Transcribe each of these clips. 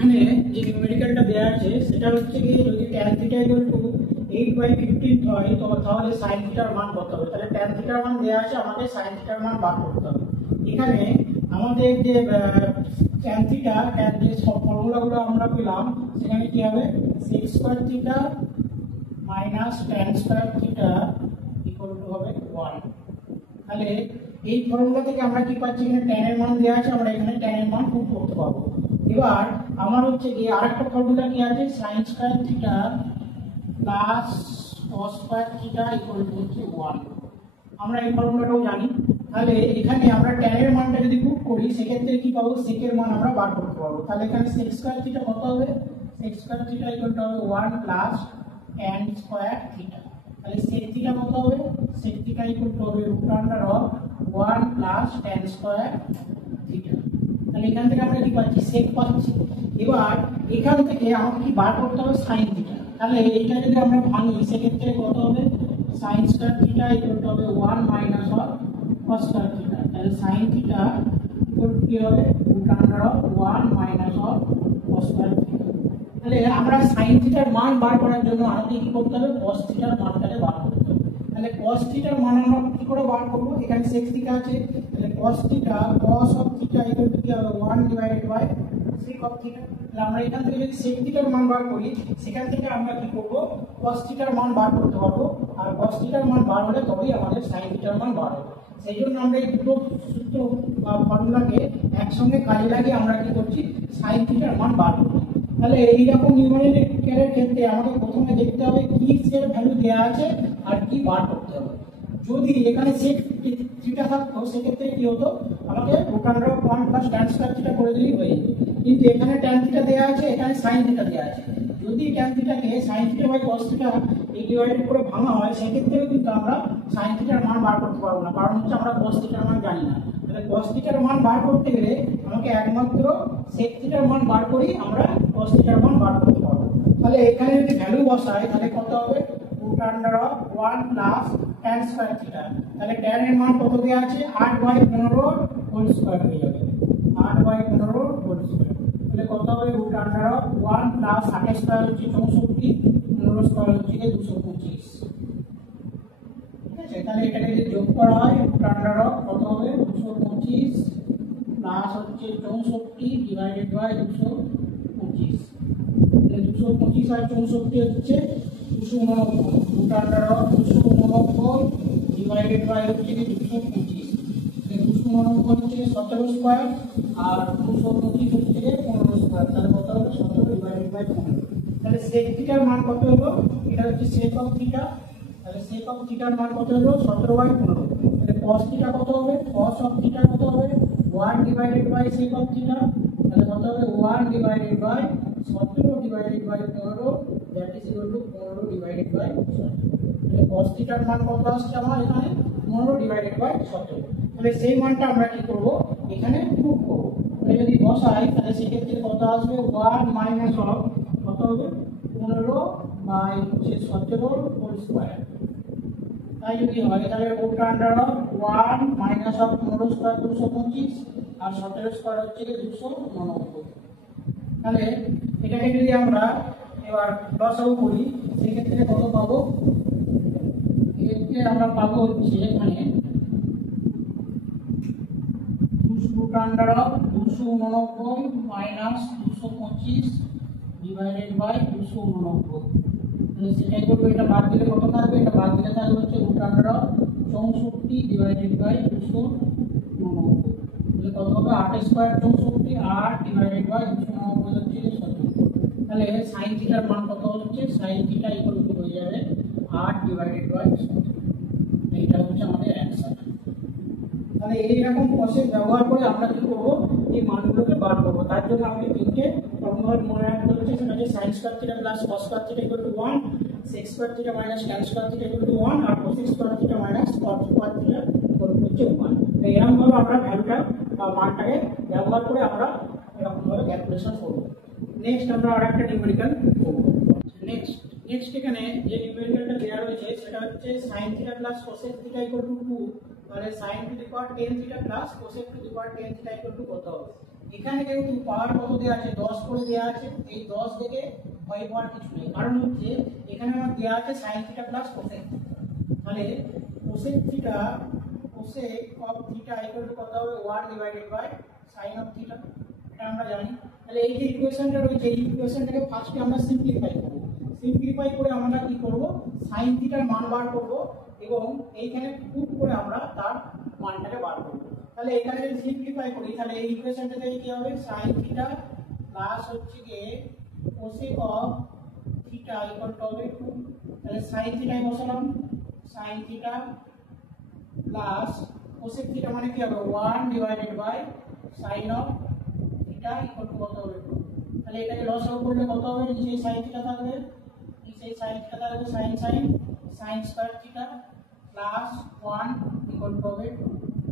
এখানে যে নিউমেরিক্যালটা দেওয়া আছে সেটা হচ্ছে কি যদি tan থিটা ইকুয়াল টু 8/15 হয় তো তাহলে sin থিটার মান কত হবে। তাহলে tan থিটার মান দেওয়া আছে, আমাদের sin থিটার মান বার করতে হবে। এখানে আমাদের যে tan থিটা tan যে সব ফর্মুলাগুলো আমরা পেলাম সেখানে কি হবে sec square theta minus tan square theta equal to হবে 1। তাহলে এই ফর্মুলা থেকে আমরা কি পাচ্ছি, এখানে tan এর মান দেওয়া আছে, আমরা এখানে tan এর মান পুট করতে পারবো। এবার আমার হচ্ছে কি আরেকটা ফর্মুলা কি আছে sin square theta plus cos square theta equal to হচ্ছে 1। আমরা এই ফর্মুলাটাও জানি। তাহলে এখানে আমরা tan এর মানটা যদি পুট করি সেক্ষেত্রে কি পাবো, sec এর মান আমরা বার করতে পারবো। তাহলে এখানে sec স্কয়ার থিটা কত হবে, sec square theta equal to হবে 1 প্লাস tan স্কয়ার থিটা। তাহলে sec থিটা কত হবে, sec থিটা ইকুয়াল টু হবে √1 প্লাস tan স্কয়ার থিটা। তাহলে এখান থেকে আমরা কি পাচ্ছি, sec পাচ্ছি। এবার এখান থেকে আমাকে কি বার করতে হবে sin থিটা। তাহলে এইটা যদি আমরা ভাঙি সেক্ষেত্রে কত হবে, sin square theta equal to হবে 1 মাইনাস cos স্কয়ার থিটা। তাহলে sin থিটা ইকুয়াল টু কি হবে √1 মাইনাস cos স্কয়ার থিটা। তাহলে আমরা sin থিটার মান বার করার জন্য আমাদের কি করতে হবে, cos থিটার মানটাকে বার করতে হবে। তাহলে cos থিটার মান আমরা কি করে বার করব, এখানে sec থিটা আছে, তাহলে cos theta cos of theta equal to কি হবে 1 divided by sec of theta. তাহলে আমরা এখান থেকে যদি sec থিটার মান বার করি সেখান থেকে আমরা কি করব, cos থিটার মান বার করতে পারবো। আর cos থিটার মান বার হলে তবেই আমাদের sin থিটার মান বার হবে। সেই জন্য আমরা এই দুটো সূত্র বা ফর্মুলাকে একসঙ্গে কাজে লাগিয়ে আমরা কি করছি, sin থিটার মান বার করছি। তাহলে এই রকম নিউমেরিক্যালের ক্ষেত্রে আমাকে প্রথমে দেখতে হবে কি এর ভ্যালু দেওয়া আছে আর কি বার করতে হবে। যদি এখানে sec থিটা থাকতো সেক্ষেত্রে কি হতো, আমাকে √1 প্লাস tan স্কয়ার থিটা করে দিলেই হয়ে যেত। কিন্তু এখানে tan থিটা দেওয়া আছে, এখানে sin থিটা দেওয়া আছে। যদি tan থিটাকে sin theta by cos theta এই ডিভাইডেড করে ভাঙা হয় সেক্ষেত্রেও কিন্তু আমরা sin থিটার মান বার করতে পারবো না, কারণ হচ্ছে আমরা cos থিটার মান জানি না। তাহলে cos থিটার মান বার করতে গেলে আমাকে একমাত্র sec থিটার মান বার করেই আমরা cos থিটার মান বার করতে পারবো। তাহলে এখানে যদি ভ্যালু বসাই তাহলে কত হবে, √1 প্লাস tan স্কয়ার থিটা। তাহলে tan এর মান কত দেওয়া আছে, 8/15 হোল স্কয়ার হয়ে যাবে, 8/15 হোল স্কয়ার। তাহলে কত হবে √1 প্লাস 8 স্কয়ার হচ্ছে 64, 15 স্কয়ার হচ্ছে 225। ঠিক আছে, তাহলে এটাকে যদি যোগ করা হয় কত হবে 225 প্লাস হচ্ছে 64 ডিভাইডেড বাই 225। তাহলে 225 আর 64 হচ্ছে 289 ডিভাইডেড বাই হচ্ছে 225। 289 হচ্ছে 17 স্কয়ার আর 225 হচ্ছে 15 স্কয়ার। তাহলে কত হবে 17 ডিভাইডেড বাই 15। তাহলে sec থিটার মান কত হলো, এটা হচ্ছে sec অফ থিটা। তাহলে sec অফ থিটার মান কত হলো 17/15। তাহলে cos থিটা কত হবে, cos অফ থিটা কত হবে 1 divided by sec of theta. তাহলে কত হবে 1 divided by 17 divided by 15 that is equal to 15 divided by 17। তাহলে cos থিটার মান কত আসছে আমার এখানে 15 ডিভাইডেড বাই 17। তাহলে সেই মানটা আমরা কি করব, এখানে প্রুফ করব। তাহলে যদি বসাই তাহলে সেক্ষেত্রে কত আসবে 1 মাইনাস কত হবে 15 বাই 17 হোল স্কয়ার। তাই যদি হয় তাহলে √1 মাইনাস 15 স্কয়ার 225 আর 17 স্কয়ার হচ্ছে 299। তাহলে এটাকে যদি আমরা এবার লসাগু করি সেক্ষেত্রে কত পাবো, এক্ষেত্রে আমরা পাবো হচ্ছে এখানে √299 মাইনাস 225 ডিভাইডেড বাই 299। তাহলে সেটাই করবো, এটা বাদ দিলে কত থাকবে, এটা বাদ দিলে থাকবে হচ্ছে √64 ডিভাইডেড বাই 299। তাহলে কত হবে 8 স্কয়ার 64 8 ডিভাইডেড বাই 299 হচ্ছে 17। তাহলে sin থিটার মান কত হচ্ছে, sin থিটা ইকুয়াল টু হয়ে যাবে 8 ডিভাইডেড বাই 17। এইটা হচ্ছে আমাদের অ্যানসার। তাহলে এইরকম প্রসেস ব্যবহার করে আমরা কি করব, এই মানগুলোকে বার করব। তার জন্য আমি তিনটে ফর্মুলা মনে রাখতে হচ্ছে, সেটা হচ্ছে sin square theta plus cos square theta equal to 1, sec square theta minus tan square theta equal to 1 আর cos square theta minus cos square theta equal to 1। তো এরকম ভাবে আমরা ভ্যালুটা বা মানটাকে ব্যবহার করে আমরা এরকম ভাবে ক্যালকুলেশন করব। নেক্সট আমরা আরেকটা নিউমেরিক্যাল করব। নেক্সট এখানে যে নিউমেরিক্যালটা দেওয়া রয়েছে সেটা হচ্ছে sin theta plus cosec theta equal two 2। তাহলে sin to the power 10 theta plus cosec to the power 10 theta equal to কত হবে। এখানে যেহেতু পাওয়ার কত দেওয়া আছে 10 করে দেওয়া আছে, এই 10 থেকে ভয় পাওয়ার কিছু নেই, কারণ হচ্ছে এখানে আমার দেওয়া আছে sine theta plus cosec theta. তাহলে cosec theta cosec of theta equal to কত হবে 1 divided by sine of theta, এটা আমরা জানি। তাহলে এই যে ইকুয়েশনটা রয়েছে এই ইকুয়েশনটাকে ফার্স্টে আমরা সিম্পলিফাই করব। সিম্পলিফাই করে আমরা কি করব, সাইন থিটার মান বার করব এবং এইখানে পুট করে আমরা তার মানটাকে বার করব। তাহলে এখানে যদি সিম্পলিফাই করি তাহলে এই ইকুয়েশনটা থেকে কি হবে, সাইন থিটা প্লাস হচ্ছে গিয়ে cosec of theta equal to হবে 2। তাহলে সাইন থিটায় বসালাম, sine theta plus cosec theta মানে কি হবে 1 divided by sine of theta equal to কত হবে 2। তাহলে এটাকে লসাগু করলে কত হবে, নিচে সাইন থিটা থাকবে, নিচে সাইন থিটা থাকবে, sine sine sine square theta plus 1 equal to হবে 2।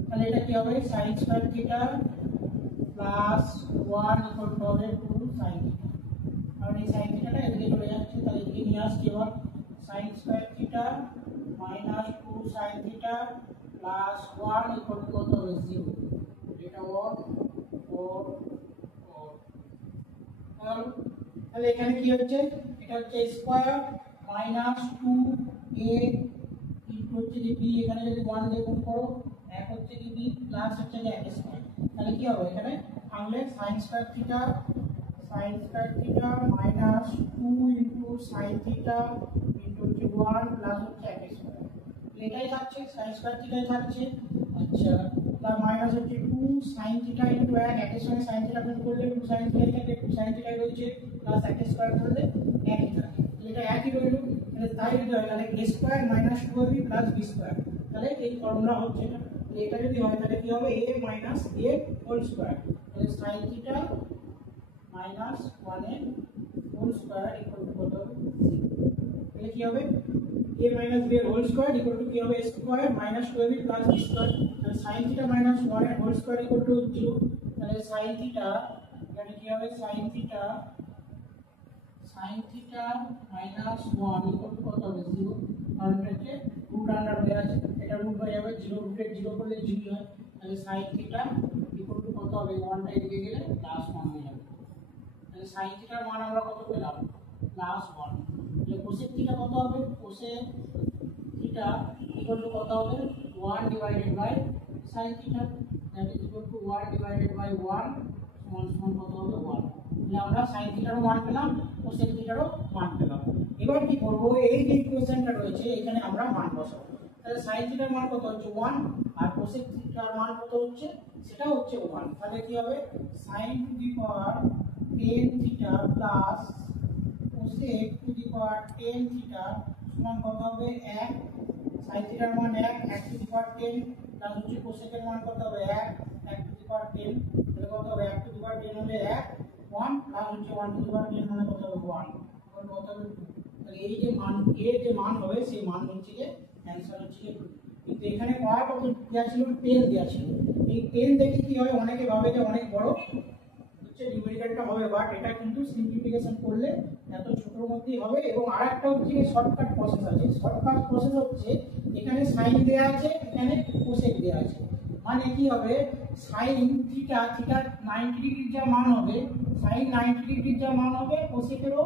তাহলে এটা কি হবে, sine square theta plus 1 equal to হবে 2 সাইন থিটা। আর এই সাইন থিটাটা এদিকে চলে যাচ্ছে, তাহলে এদিকে নিয়ে আসছি এবার, sign square theta minus 2 sign theta plus 1 equal to কত হবে 0। এটা 1 4 4। তাহলে এখানে কি হচ্ছে, এটা হচ্ছে স্কয়ার মাইনাস 2a ইনটু হচ্ছে যে b, এখানে যদি 1 দিয়ে গুণ করো এক হচ্ছে কি b প্লাস হচ্ছে যে 1 স্কয়ার। তাহলে কি হবে, এখানে তাহলে sign square theta minus 2 into sine theta into হচ্ছে 1 প্লাস হচ্ছে 1 স্কয়ার। এটাই থাকছে, সাইন স্কয়ার থিটাই থাকছে। আচ্ছা, তার মাইনাস হচ্ছে 2 সাইন থিটা ইনটু 1, একের সঙ্গে সাইন থিটা গুণ করলে 2 সাইন থিটা থাকে, 2 সাইন থিটা রয়েছে প্লাস 1 স্কয়ার করলে 1 থাকে, এটা একই রইল। তাহলে তাই যদি হয় তাহলে a square minus 2ab plus b square, তাহলে এই ফর্মুলা হচ্ছে এটা। এটা যদি হয় তাহলে কি হবে a minus a whole square, তাহলে sine theta minus 1a whole square equal to কত হবে 0। তাহলে কি হবে a মাইনাস b এর হোল স্কয়ার ইকুয়াল টু কি হবে a square minus 2ab plus b square. তাহলে sin থিটা মাইনাস 1 এর হোল স্কয়ার ইকুয়াল টু 0। তাহলে sin থিটা এখানে কি হবে sin theta minus 1 equal to কত হবে 0, কারণ এটা হচ্ছে রুট আন্ডার হয়ে আছে, এটা রুট হয়ে যাবে 0, রুটের 0 করলে 0 হয়। তাহলে sin থিটা ইকুয়াল টু কত হবে 1 টা এদিকে গেলে প্লাস 1 হয়ে যাবে। তাহলে sin থিটার মান আমরা কত পেলাম প্লাস 1। তাহলে কোসেক থিটা কত হবে, কোসেক থিটা ইকুয়াল টু কত হবে 1 divided by sin theta, that is equal to 1 divided by 1 সমান সমান কত হবে 1। তাহলে আমরা sin থিটারও মান পেলাম, কোসেক থিটারও মান পেলাম। এবার কি করব, এই যে ইকুয়েশনটা রয়েছে এখানে আমরা মান বসাবো। তাহলে sin থিটার মান কত হচ্ছে 1 আর কোসেক থিটার মান কত হচ্ছে, সেটা হচ্ছে 1। তাহলে কি হবে sin to the power 10 theta plus cosec to the power 10 theta সমান কত হবে 1। sin থিটার মান 1 টু দি পাওয়ার 10 প্লাস হচ্ছে কোসেকের মান কত হবে 1 টু দি পাওয়ার 10। তাহলে কত হবে 1 টু দি পাওয়ার 10 হলে 1 প্লাস হচ্ছে 1 টু দি পাওয়ার 10 মানে কত হবে 1, কত হবে 2। তাহলে এই যে মান এর যে মান হবে সেই মান হচ্ছে যে অ্যানসার হচ্ছে 2। কিন্তু এখানে পাওয়ার কত দেওয়া ছিল 10 দেওয়া ছিল। এই 10 দেখে কি হয়, অনেকে ভাবে যে অনেক বড় হচ্ছে নিউমেরিক্যালটা হবে, বাট এটা কিন্তু সিম্পলিফিকেশন করলে এত ছোটর মধ্যেই হবে। এবং আরেকটা হচ্ছে শর্টকাট প্রসেস আছে, শর্টকাট প্রসেস হচ্ছে এখানে সাইন দেওয়া আছে, এখানে কোসেক দেওয়া আছে, মানে কি হবে সাইন থিটা 90 ডিগ্রির যা মান হবে, সাইন 90 ডিগ্রির যা মান হবে কোসেকেরও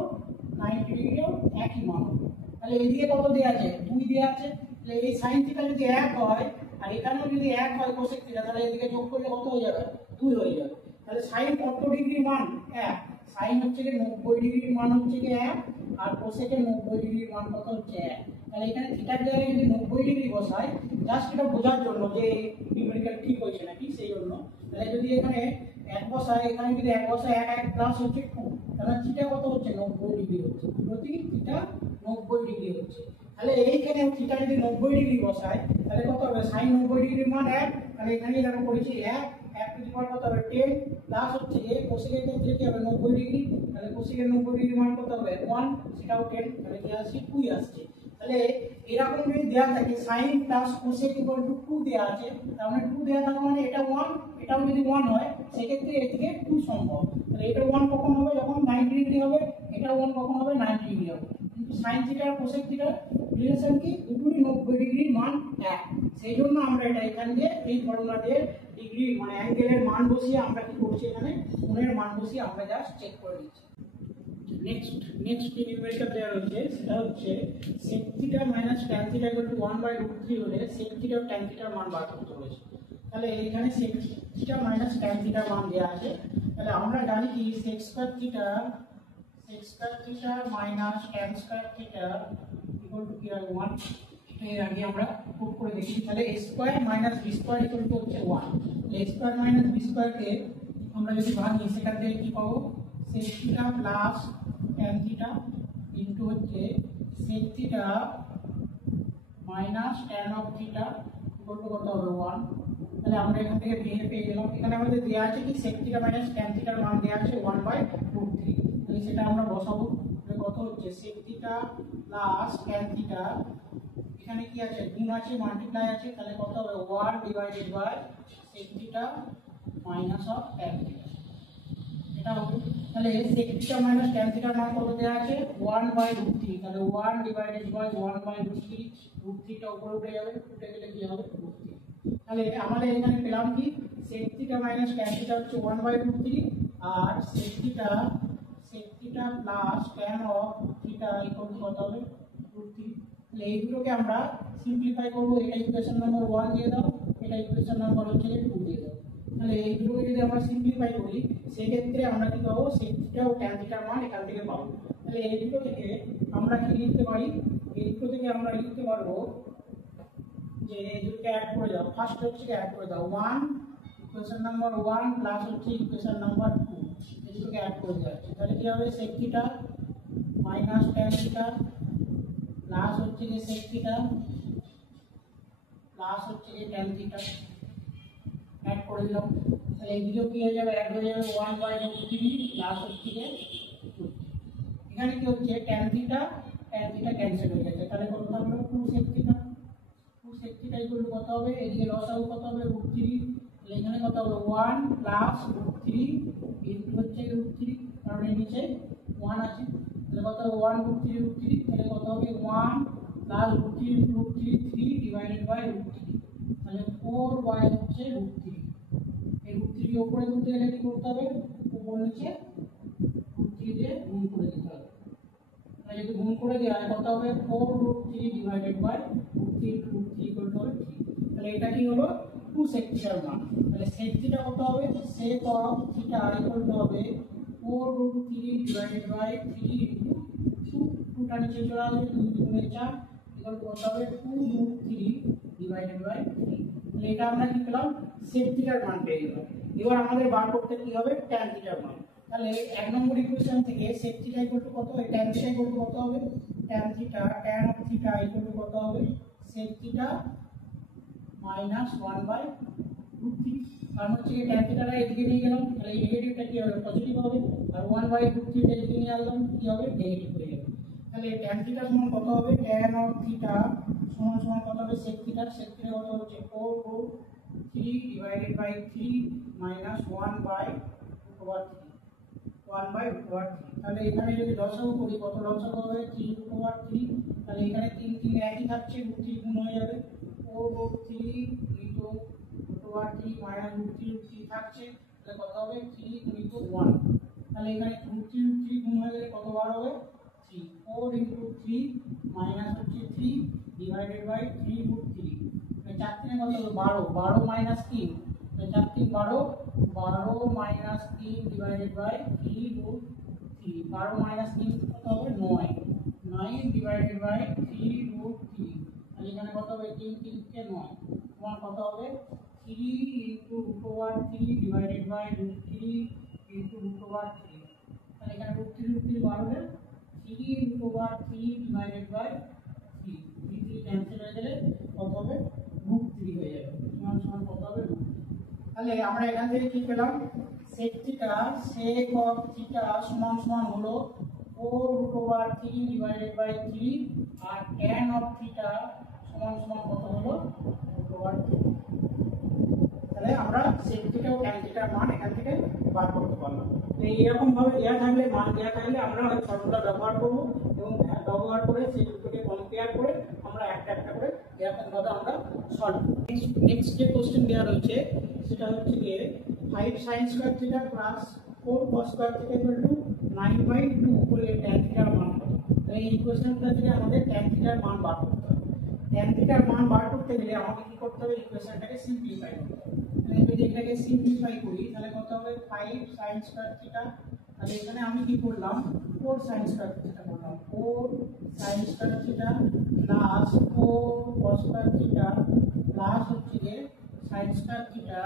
90 ডিগ্রিও একই মান হবে। তাহলে এদিকে কত দেওয়া আছে 2 দেওয়া আছে, তাহলে এই সাইন থিটা যদি 1 হয় আর এখানেও যদি 1 হয় কোসেক থিটা, তাহলে এদিকে যোগ করলে কত হয়ে যাবে 2 হয়ে যাবে। তাহলে সাইন কত ডিগ্রির মান 1, সাইন হচ্ছে কি 90 ডিগ্রির মান হচ্ছে কি 1 আর কোসেকের 90 ডিগ্রির মান কত হচ্ছে 1। তাহলে এখানে থিটার জায়গায় যদি 90 ডিগ্রি বসাই, জাস্ট এটা বোঝার জন্য যে নিউমেরিক্যাল ঠিক হয়েছে নাকি সেই জন্য। তাহলে যদি এখানে 1 বসাই, এখানে যদি 1 বসাই 1 প্লাস হচ্ছে 2, তাহলে থিটা কত হচ্ছে 90 ডিগ্রি হচ্ছে, প্রতি থিটা 90 ডিগ্রি হচ্ছে। তাহলে এইখানে থিটা যদি 90 ডিগ্রি বসাই তাহলে কত হবে সাইন 90 ডিগ্রির মান 1, তাহলে এখানে দেখো করেছি 1 টু দি পাওয়ার কত হবে 10 প্লাস হচ্ছে যে কোসেকের ক্ষেত্রে কি হবে 90 ডিগ্রি, তাহলে কোসেকের 90 ডিগ্রি মান কত হবে 1, সেটাও 10, তাহলে কি আসছে 2 আসছে। তাহলে এরকম যদি দেওয়া থাকে sin plus cosec equal to 2 দেওয়া আছে, তার মানে 2 দেওয়া থাকে মানে এটা 1, এটাও যদি 1 হয় সেক্ষেত্রে এদিকে 2 সম্ভব। তাহলে এটা 1 কখন হবে যখন 90 ডিগ্রি হবে, এটা 1 কখন হবে 90 ডিগ্রি হবে। কিন্তু sin থিটা আর কোসেক থিটার রিলেশন কি, দুটোরই 90 ডিগ্রির মান 1, সেই জন্য আমরা এটা এখান দিয়ে এই ফর্মুলা দিয়ে ডিগ্রি মানে অ্যাঙ্গেলের মান বসিয়ে আমরা কি করছি, এখানে কোণের মান বসিয়ে আমরা জাস্ট চেক করে দিচ্ছি। নেক্সট নিউমেরিক্যাল দেওয়া রয়েছে, সেটা হচ্ছে sec theta minus tan theta equal two 1/√3 হলে sec থিটা ও tan থিটার মান বার করতে বলেছে। তাহলে এখানে sec থিটা মাইনাস tan থিটার মান দেওয়া আছে। তাহলে আমরা জানি কি sec square theta minus tan square theta equal to কি হয় 1। এর আগে আমরা প্রুফ করে দেখি। তাহলে a square minus b square equal to হচ্ছে 1। a square minus b square কে আমরা যদি ভাঙি সেখান থেকে কি পাবো, sec theta plus tan theta into হচ্ছে sec theta minus tan of theta equal to কত হবে 1। তাহলে আমরা এখান থেকে ভেঙে পেয়ে গেলাম। এখানে আমাদের দেওয়া আছে কি sec থিটা মাইনাস tan থিটার মান দেওয়া আছে 1/√3। তাহলে সেটা আমরা বসাবো। তাহলে কত হচ্ছে sec theta plus tan theta, এখানে কি আছে গুণ আছে মাল্টিপ্লাই আছে, তাহলে কত হবে 1 divided by sec theta minus of tan theta, এটা হবে। তাহলে sec থিটা মাইনাস tan থিটার মান কত দেওয়া আছে 1/√3। তাহলে 1 ডিভাইডেড বাই 1/√3, √3 টা উপরে উঠে যাবে, উঠে গেলে কি হবে √3। তাহলে আমাদের এখানে পেলাম কি sec theta minus tan theta হচ্ছে 1/√3 আর sec theta plus tan of theta equal to কত হবে √3। তাহলে এইগুলোকে আমরা সিম্পলিফাই করব। এটা ইকুয়েশন নাম্বার 1 দিয়ে দাও, এটা ইকুয়েশন নাম্বার হচ্ছে 2 দিয়ে দাও। তাহলে এইগুলোকে যদি আমরা সিম্পলিফাই করি সেই ক্ষেত্রে আমরা কি পাবো, sec থিটা ও tan থিটার মান এখান থেকে পাবো। তাহলে এইগুলো থেকে আমরা কি লিখতে পারি, এইগুলো থেকে আমরা লিখতে পারবো যে এইগুলোকে অ্যাড করে দাও। ফার্স্ট হচ্ছে অ্যাড করে দাও 1 ইকুয়েশন নাম্বার 1 প্লাস হচ্ছে ইকুয়েশন নাম্বার 2, এইগুলোকে অ্যাড করে দেওয়া হচ্ছে। তাহলে কি হবে sec theta minus tan theta plus হচ্ছে যে sec থিটা প্লাস হচ্ছে যে tan থিটা অ্যাড করে দিলাম। তাহলে এইগুলো কি হয়ে যাবে, অ্যাড হয়ে যাবে 1/√3 প্লাস হচ্ছে যে 2। এখানে কি হচ্ছে tan থিটা ক্যান্সেল হয়ে যাচ্ছে। তাহলে কত থাকলো 2 sec থিটা ইকুয়াল টু কত হবে, এদিকে লসাগু কত হবে √3। তাহলে এখানে কত হবে 1 প্লাস √3 ইনটু হচ্ছে √3, কারণ এর নিচে 1 আছে। তাহলে কত হবে 1 √3, তাহলে কত হবে 1 প্লাস √3 ইনটু √3 3 ডিভাইডেড বাই √3। তাহলে 4 হচ্ছে √3। এই √3 কে উপরে তুলতে গেলে কি করতে হবে, উপর নিচে √3 দিয়ে গুণ করে দিতে হবে। তাহলে যদি গুণ করে দেওয়া হয় কত হবে 4√3 ডিভাইডেড বাই √3 ইকুয়াল টু 3। তাহলে এটা কি হলো 2 sec থিটার মান। তাহলে sec থিটা কত হবে, sec of theta equal to হবে 4√3 ডিভাইডেড বাই 3 ইনটু 2 টা নিচে চলে আসবে, 2 গুণে 4 ইকুয়াল টু কত হবে 2√3 ডিভাইডেড বাই 3। তাহলে এটা আমরা কি পেলাম, sec থিটার মান পেয়ে গেলাম। এবার আমাদের বার করতে কি হবে tan থিটার মান। তাহলে 1 নম্বর ইকুয়েশন থেকে sec থিটা ইকুয়াল টু কত হবে, tan থিটা ইকুয়াল টু কত হবে, tan of theta equal to কত হবে sec থিটা মাইনাস 1/√3। কারণ হচ্ছে কি tan থিটাটা এদিকে নিয়ে গেলাম, তাহলে এই নেগেটিভটা কি হবে পজিটিভ হবে, আর 1/√3 টা এদিকে নিয়ে আসলাম কি হবে নেগেটিভ হয়ে যাবে। তাহলে tan থিটা সমান কত হবে, tan অফ থিটা সমান কত হবে sec থিটা কত হচ্ছে 4√3 ডিভাইডেড বাই 3 মাইনাস 1/√3। তাহলে এখানে যদি লসাগু করি কত লসাগু হবে 3√3। তাহলে এখানে 3 3 একই থাকছে, √3 গুণ হয়ে যাবে 4√3 ইনটু √3 মাইনাস √3 থাকছে, তাহলে কত হবে 3 ইনটু 1। তাহলে এখানে √3 গুণ হয়ে গেলে কত বার হবে 3, 4 ইনটু 3 মাইনাস হচ্ছে 3 ডিভাইডেড বাই 3√3। তাহলে 4 3 কত হবে 12, 12 মাইনাস 3, তাহলে 4 3 12, 12 মাইনাস 3 ডিভাইডেড বাই 3√3, 12 মাইনাস 3 কত হবে 9, 9 ডিভাইডেড বাই 3√3। তাহলে এখানে কত হবে 3 3 কে 9, তোমার কত হবে 3 ইনটু √3 ডিভাইডেড বাই √3 ইনটু √3। তাহলে এখানে √3 বার হলে 3 ইনটু √3 ডিভাইডেড বাই 3, 3 ক্যান্সেল হয়ে গেলে কত হবে √3 হয়ে যাবে, সমান কত হবে √3। তাহলে আমরা এখান থেকে কি পেলাম, sec অফ থিটা সমান হলো 4√3 ডিভাইডেড বাই 3 আর tan অফ থিটা সমান কত হলো √3। তাহলে আমরা sec থিটা ও tan থিটার মান এখান থেকে বার করতে পারলাম। তো এইরকম ভাবে দেওয়া থাকলে মান দেওয়া থাকলে আমরা ওই ফর্মুলা ব্যবহার করব এবং ব্যবহার করে সেই দুটোকে কম্পেয়ার করে আমরা একটা করে এরকম ভাবে আমরা সলভ করব। নেক্সট যে কোশ্চেন দেওয়া রয়েছে সেটা হচ্ছে যে 5 sin square theta plus 4 cos square theta equal to 9/2 করলে tan theta মান কত? তাহলে এই ইকুয়েশনটা থেকে আমাদের tan theta এর মান বার করতে হবে। tan theta এর মান বার করতে গেলে আমাদের কি করতে হবে? ইকুয়েশনটাকে সিম্পলিফাই করতে হবে। তাহলে যদি এটাকে সিম্পলিফাই করি তাহলে কত হবে? 5 sin square theta, তাহলে এখানে আমি কি করলাম? 4 sin square theta করলাম। 4 sin square theta plus 4 cos square theta plus হচ্ছে যে sin square theta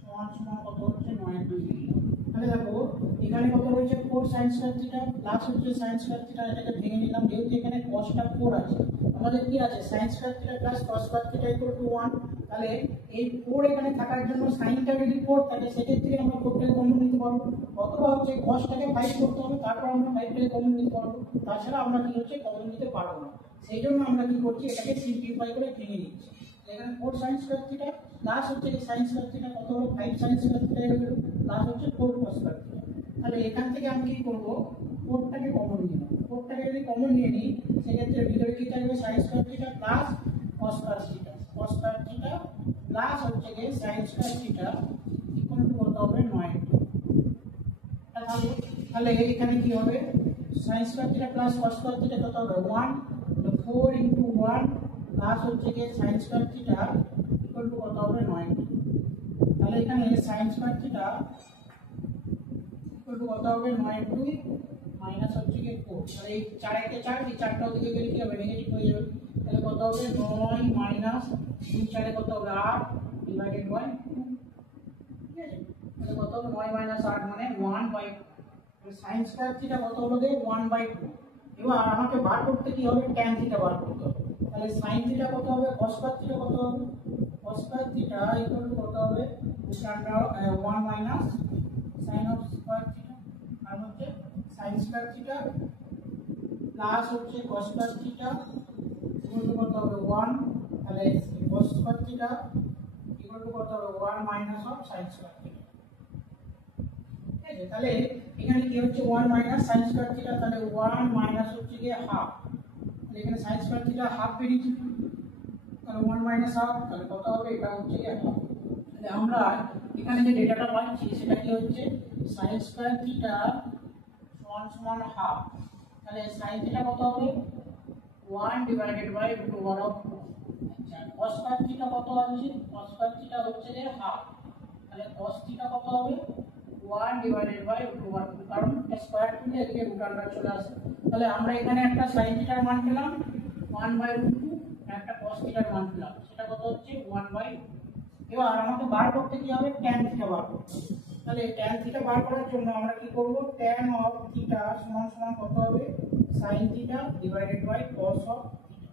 সমান সমান কত হচ্ছে? 9/2। তাহলে দেখো এখানে কত রয়েছে? 4 sin square theta প্লাস হচ্ছে sin square theta, এটাকে ভেঙে নিলাম যেহেতু এখানে cosটা 4 আছে, আমাদের কি আছে? sin square theta plus cos square theta equal to 1। তাহলে এই 4 এখানে থাকার জন্য সাইনটা যদি 4 থাকে সেক্ষেত্রে আমরা 4টাকে কমন নিতে পারবো, অথবা হচ্ছে cosটাকে 5 করতে হবে, তারপর আমরা 5টাকে কমন নিতে পারবো। তাছাড়া আমরা কি হচ্ছে কমন নিতে পারবো না। সেই জন্য আমরা কি করছি? এটাকে সিম্পলিফাই করে ভেঙে নিচ্ছি। এখানে 4 sin square theta প্লাস হচ্ছে এই sin square theta কত হলো? 5 sin square theta এর প্লাস হচ্ছে 4 cos square theta। তাহলে এখান থেকে আমি কি করব? 4টাকে কমন নিয়ে নেব। 4টাকে যদি কমন নিয়ে নিই সেক্ষেত্রে ভিতরে কি থাকবে? sin square theta plus cos square theta, cos square theta plus হচ্ছে কি sin square theta equal to কত হবে? 9। তাহলে এখানে কি হবে? sin square theta plus cos square theta কত হবে? 1। 4 into 1 প্লাস হচ্ছে কি sin square theta equal to কত হবে? 9। তাহলে এখানে sin square theta equal to কত হবে? 9/2 মাইনাস হচ্ছে কি 4। তাহলে এই 4 একে 4, এই 4টা ওদিকে গেলে কি হবে? নেগেটিভ হয়ে যাবে। তাহলে কত হবে? 9 মাইনাস 2 4 এ কত হবে? 8 ডিভাইডেড বাই 2। ঠিক আছে, তাহলে কত হবে? 9 মাইনাস 8 মানে 1/2। sin square theta কত হলো? 1/2। এবার আমাকে বার করতে কি হবে? tan theta বার করতে হবে। তাহলে sin theta কত হবে? cos square theta কত হবে? cos square theta equal to কত হবে? 1 minus sin of square theta আর হচ্ছে sin square theta প্লাস হচ্ছে cos square theta equal to কত হবে? 1। তাহলে cos square theta equal to কত হবে? 1 minus of sin square theta। ঠিক আছে, তাহলে এখানে কি হচ্ছে? 1 মাইনাস sin square theta, তাহলে 1 মাইনাস হচ্ছে কি হাফ। তাহলে এখানে sin square theta হাফ বেরিয়েছে, তাহলে 1 মাইনাস হাফ, তাহলে কত হবে? এটা হচ্ছে কি হাফ। তাহলে আমরা এখানে যে ডেটাটা পাচ্ছি সেটা কি হচ্ছে? sin square theta সমান সমান হাফ। তাহলে sin theta কত হবে? 1 ডিভাইডেড বাই √2 অফ 2। আচ্ছা, cos square theta কত আছে? cos square theta হচ্ছে যে হাফ। তাহলে cos theta কত হবে? 1 ডিভাইডেড বাই √2, কারণ স্কয়ার করলে এদিকে রুট আন্ডার চলে আসে। তাহলে আমরা এখানে একটা sin theta এর মান পেলাম 1/√2, একটা cos theta এর মান পেলাম, সেটা কত হচ্ছে? 1/2। এবার আমাকে বার করতে কি হবে? tan theta বার করতে হবে। তাহলে tan theta বার করার জন্য আমরা কি করব? tan of theta সমান সমান কত হবে? sin theta divided by cos of theta।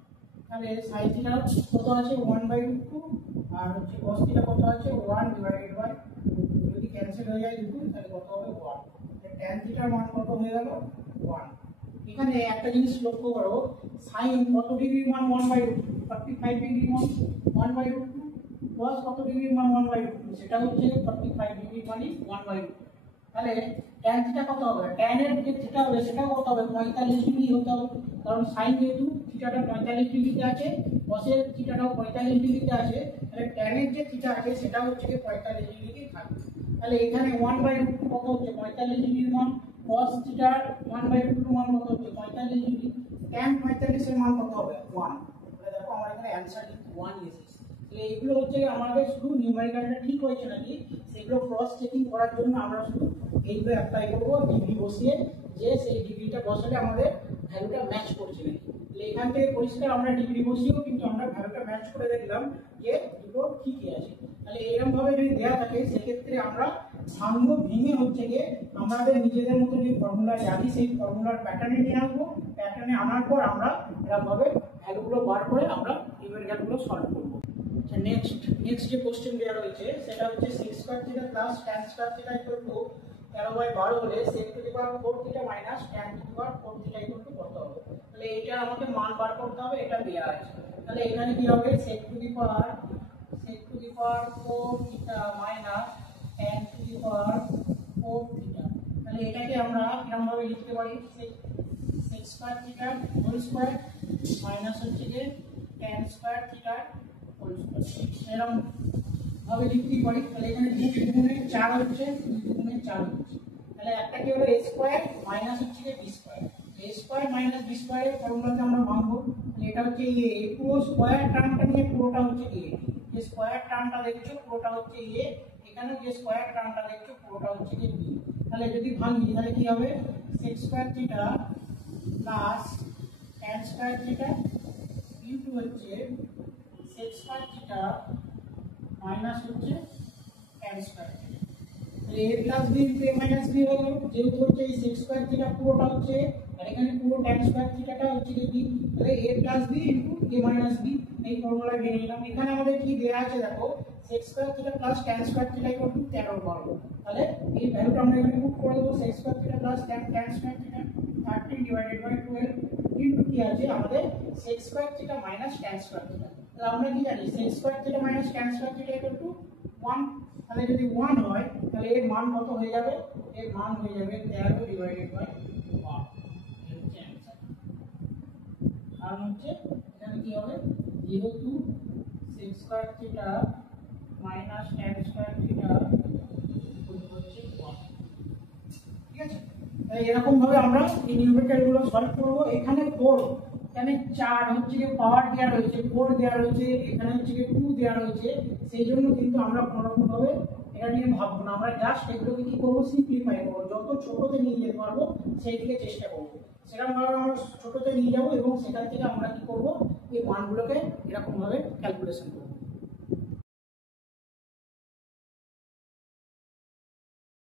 তাহলে sin theta কত আছে? 1/√2 আর হচ্ছে cos theta কত আছে? 1 ডিভাইডেড বাই, যদি ক্যান্সেল হয়ে যায় দুটো তাহলে কত হবে? 1। tan theta এর মান কত হয়ে গেল? 1। এখানে একটা জিনিস লক্ষ্য করো, sin কত ডিগ্রির মান? 1/√2, 45 ডিগ্রির মান 1/√2, cos কত ডিগ্রির মান? 1/√2, সেটা হচ্ছে 45 ডিগ্রির মানে 1/√2। তাহলে tan theta কত হবে? tan এর যে থিটা হবে সেটা কত হবে? 45 ডিগ্রি হতে হবে, কারণ sin যেহেতু থিটাটা 45 ডিগ্রিতে আছে, cos এর থিটাটাও 45 ডিগ্রিতে আছে, তাহলে tan এর যে থিটা আছে সেটা হচ্ছে 45 ডিগ্রিতেই থাকবে। তাহলে এখানে 1/√2 কত হচ্ছে? 45 ডিগ্রির মান, cos থিটার 1/√2 মান কত হচ্ছে? 45 ডিগ্রি, tan 45 এর মান কত হবে? 1। তাহলে দেখো আমার এখানে অ্যানসার কিন্তু 1 এসেছে। তাহলে এইগুলো হচ্ছে আমাদের শুধু নিউমেরিক্যালটা ঠিক হয়েছে নাকি সেগুলো ক্রস চেকিং করার জন্য আমরা শুধু এইগুলো অ্যাপ্লাই করবো ডিগ্রি বসিয়ে, যে সেই ডিগ্রিটা বসালে আমাদের ভ্যালুটা ম্যাচ করছে নাকি। তাহলে এখান থেকে পরিষ্কার আমরা ডিগ্রি বসিয়েও কিন্তু আমরা ভ্যালুটা ম্যাচ করে দেখলাম যে দুটো ঠিকই আছে। তাহলে এরকম ভাবে যদি দেওয়া থাকে সেক্ষেত্রে আমরা ভাঙবো, ভেঙে হচ্ছে গিয়ে আমাদের নিজেদের মতো যে ফর্মুলা জানি সেই ফর্মুলার প্যাটার্নে নিয়ে আসবো, প্যাটার্নে আনার পর আমরা এরকম ভাবে ভ্যালুগুলো বার করে আমরা নিউমেরিক্যালগুলো সলভ করবো। নেক্সট যে কোশ্চেন দেওয়া রয়েছে সেটা হচ্ছে sec square theta plus tan square theta equal to 13/12 হলে sec to the power 4 theta minus tan to the power 4 theta equal to কত হবে? তাহলে এটা আমাকে মান বার করতে হবে, এটা দেওয়া আছে। তাহলে এখানে কি হবে? sec to the power 4 theta minus tan to the power 4 theta। তাহলে এটাকে আমরা এরকম ভাবে লিখতে পারি sec square theta whole square minus হচ্ছে যে tan square theta whole square। এরকম ভাবে যুক্তি করি, তাহলে এখানে 2 গুণে 4 হচ্ছে, 2 গুণে 4 হচ্ছে, তাহলে একটা কি হলো a স্কয়ার মাইনাস হচ্ছে কি b square. a square minus b স্কয়ারের ফর্মুলাতে আমরা ভাঙবো, তাহলে এটা হচ্ছে a পুরো স্কয়ার টার্মটা নিয়ে পুরোটা হচ্ছে a, যে স্কয়ার টার্মটা দেখছো পুরোটা হচ্ছে a, এখানে যে স্কয়ার টার্মটা দেখছো পুরোটা হচ্ছে কি b। তাহলে যদি ভাঙি তাহলে কি হবে sec square theta plus tan square theta into হচ্ছে sec স্কয়ার থিটা মাইনাস হচ্ছে tan স্কয়ার থিটা। তাহলে a plus b into a minus b হয়ে গেল, যেহেতু হচ্ছে এই sec স্কয়ার থিটা পুরোটা হচ্ছে আর এখানে পুরো tan স্কয়ার থিটাটা হচ্ছে কি b, তাহলে a plus b into a minus b এই ফর্মুলা বেরিয়ে নিলাম। এখানে আমাদের কি দেয়া আছে দেখো sec square theta plus tan square theta equal to 13 বর্গ, তাহলে এই ভ্যালুটা আমরা এখানে পুট করে দেব sec square theta plus tan square theta 13 divided by 12 into কি আছে আমাদের sec square theta minus tan square theta. তাহলে আমরা কি জানি sec square theta minus tan square theta equal to 1, তাহলে যদি 1 হয় তাহলে এর মান কত হয়ে যাবে, এর মান হয়ে যাবে 13 ডিভাইডেড বাই 1, এই হচ্ছে অ্যানসার। কারণ হচ্ছে এখানে কি হবে যেহেতু sec square theta minus tan square theta হচ্ছে 1, ঠিক আছে। তাই এরকম ভাবে আমরা এই নিউমেরিক্যাল গুলো সলভ করব। এখানে 4, এখানে 4 হচ্ছে যে পাওয়ার দেওয়া রয়েছে, 4 দেওয়া রয়েছে, এখানে হচ্ছে যে 2 দেওয়া রয়েছে, সেই জন্য কিন্তু আমরা কোনোরকম ভাবে এটা নিয়ে ভাববো না, আমরা জাস্ট এগুলোকে কি করবো সিম্পলিফাই করবো, যত ছোটতে নিয়ে যেতে পারবো সেই দিকে চেষ্টা করবো। সেরকম ভাবে আমরা ছোটতে নিয়ে যাবো এবং সেখান থেকে আমরা কি করবো এই মানগুলোকে এরকম ভাবে ক্যালকুলেশন করবো।